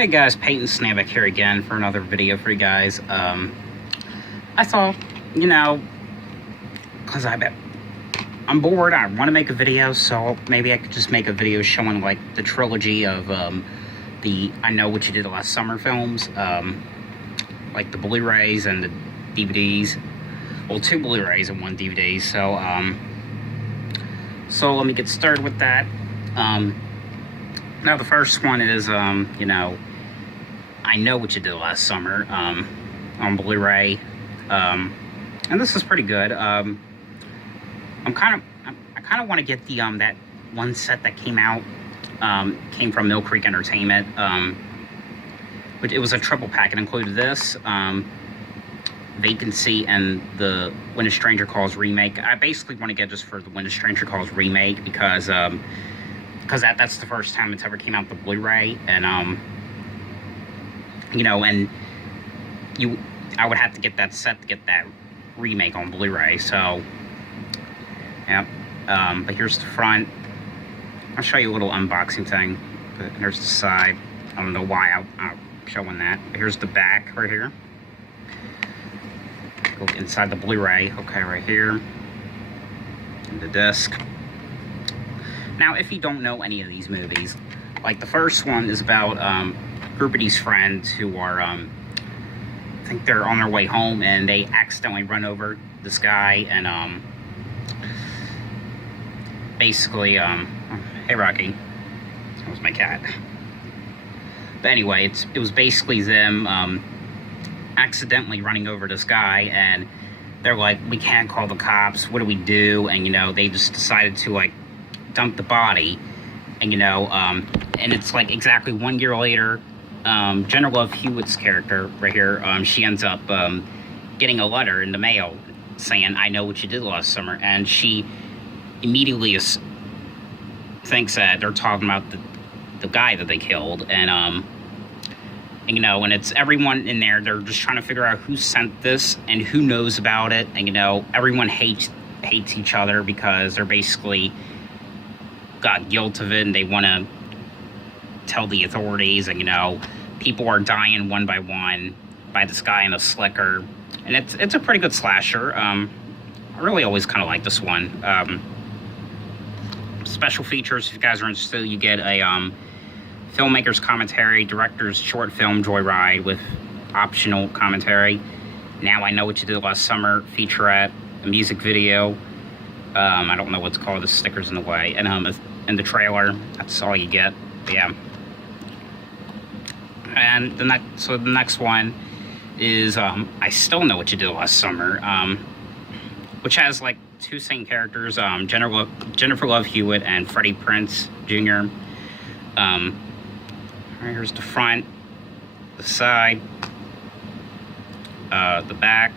Hey guys, Peyton Snabek here again for another video for you guys. I thought, because I'm bored, I want to make a video, so maybe I could just make a video showing like the trilogy of the I Know What You Did Last Summer films, like the Blu-rays and the DVDs. Well, 2 Blu-rays and 1 DVD. So let me get started with that. Now the first one is I Know What You Did Last Summer on Blu-ray, and this is pretty good. I kind of want to get the that one set that came from Mill Creek Entertainment, but it was a triple pack. It included this, Vacancy, and the When a Stranger Calls remake. I basically want to get just for the When a Stranger Calls remake because that's the first time it's ever came out the Blu-ray, and I would have to get that set to get that remake on Blu-ray. So yeah, but here's the front. I'll show you a little unboxing thing. But here's the side. I don't know why I'm showing that. But here's the back right here. Go inside the Blu-ray. Okay, right here. And the disc. Now, if you don't know any of these movies, like the first one is about a group of these friends who are, I think they're on their way home and they accidentally run over this guy and basically, hey Rocky, that was my cat. But anyway, it was basically them accidentally running over this guy, and they're like, we can't call the cops, what do we do? And they just decided to like dump the body, and and it's like exactly 1 year later, Jennifer Love Hewitt's character right here, she ends up getting a letter in the mail saying, I know what you did last summer, and she immediately thinks that they're talking about the guy that they killed, and it's everyone in there, they're just trying to figure out who sent this and who knows about it, and everyone hates each other because they're basically got guilt of it, and they want to tell the authorities, and people are dying one by one by this guy in a slicker, and it's a pretty good slasher. I really always kind of like this one. Special features, if you guys are interested, you get a filmmaker's commentary, director's short film Joyride with optional commentary, Now I Know What You Did Last Summer featurette, a music video, I don't know what's called, the stickers in the way, and the trailer. That's all you get. Yeah. And the next one is I Still Know What You Did Last Summer, which has like 2 same characters, Jennifer Love Hewitt and Freddie Prinze Jr. Right, here's the front, the side, the back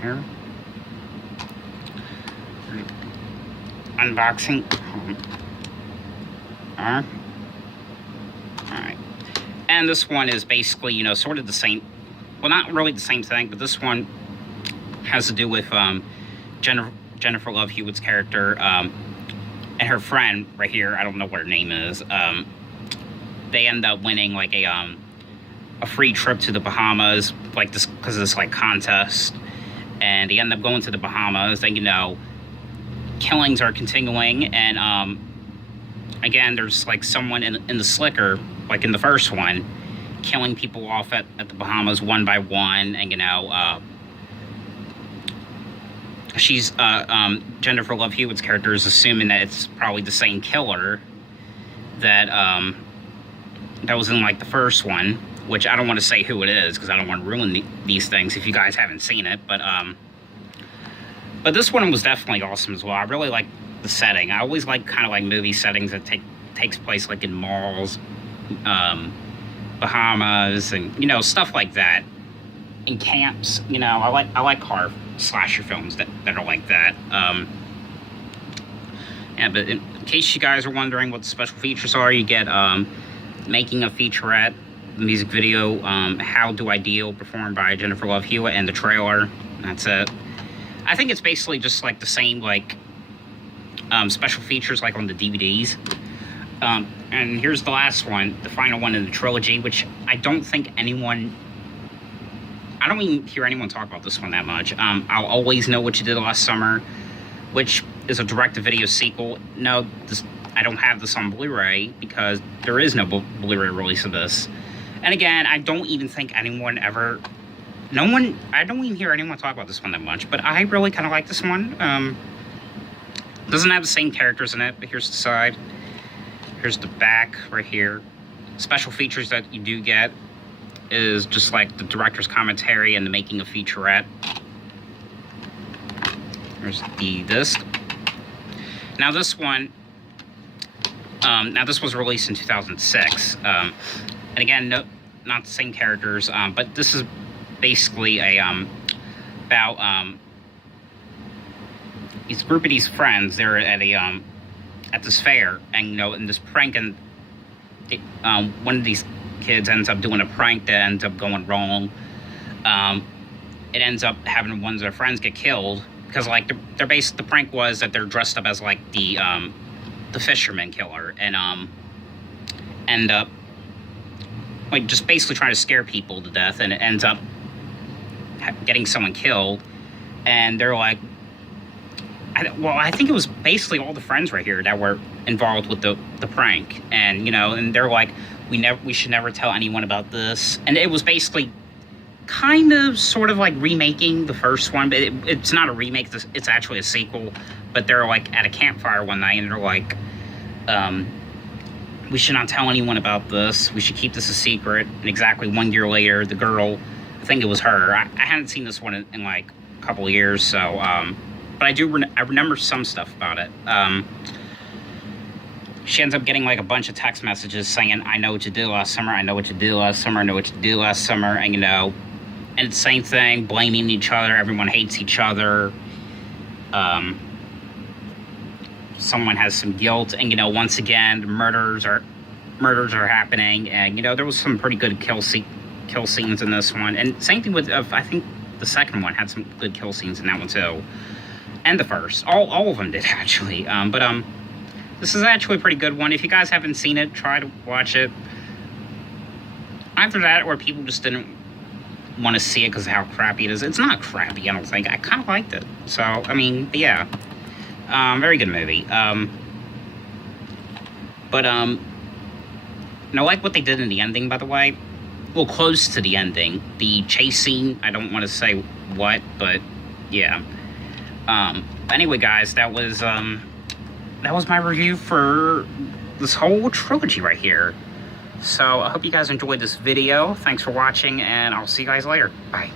here. Unboxing. Alright. And this one is basically, sort of the same, well, not really the same thing, but this one has to do with Jennifer Love Hewitt's character and her friend right here. I don't know what her name is. They end up winning like a free trip to the Bahamas, like this, because of this like contest, and they end up going to the Bahamas, and killings are continuing, and again, there's like someone in the slicker, like in the first one, killing people off at the Bahamas one by one, and she's Jennifer Love Hewitt's character is assuming that it's probably the same killer that was in like the first one, which I don't want to say who it is because I don't want to ruin these things if you guys haven't seen it, but this one was definitely awesome as well. I really like the setting. I always like kind of like movie settings that takes place like in malls, Bahamas, and stuff like that. In camps, I like horror slasher films that are like that. Yeah, but in case you guys are wondering what the special features are, you get making a featurette, music video, How Do I Deal, performed by Jennifer Love Hewitt, and the trailer. That's it. I think it's basically just like the same like special features like on the DVDs. And here's the last one, the final one in the trilogy, which I don't think anyone... I don't even hear anyone talk about this one that much. I'll Always Know What You Did Last Summer, which is a direct-to-video sequel. No, I don't have this on Blu-ray because there is no Blu-ray release of this. And again, I don't even think anyone ever... I don't even hear anyone talk about this one that much, but I really kind of like this one. Doesn't have the same characters in it, but here's the side. Here's the back right here. Special features that you do get is just like the director's commentary and the making of featurette. There's the disc. Now this one, this was released in 2006. And again, not the same characters, but this is basically a about these group of these friends. They're at a at this fair, and in this prank, and one of these kids ends up doing a prank that ends up going wrong. It ends up having one of their friends get killed because like the prank was that they're dressed up as like the fisherman killer, and end up like just basically trying to scare people to death, and it ends up getting someone killed. And they're like, I think it was basically all the friends right here that were involved with the prank, and and they're like, we should never tell anyone about this. And it was basically kind of sort of like remaking the first one, but it's not a remake, it's actually a sequel. But they're like at a campfire one night, and they're like, we should not tell anyone about this, we should keep this a secret. And exactly 1 year later, the girl, I think it was her, I hadn't seen this one in like a couple of years, so but I remember some stuff about it. She ends up getting like a bunch of text messages saying, I know what you did last summer, I know what you did last summer, I know what you did last summer. And and it's the same thing, blaming each other, everyone hates each other. Someone has some guilt, and once again, murders are happening. And there was some pretty good kill scenes in this one. And same thing with I think the second one had some good kill scenes in that one too. And the first, all of them did actually. But this is actually a pretty good one. If you guys haven't seen it, try to watch it. Either that, or people just didn't want to see it because of how crappy it is. It's not crappy, I don't think. I kind of liked it. So, I mean, yeah. Very good movie. I like what they did in the ending, by the way. Well, close to the ending. The chase scene, I don't want to say what, but yeah. Anyway, guys, that was my review for this whole trilogy right here. So I hope you guys enjoyed this video. Thanks for watching, and I'll see you guys later. Bye.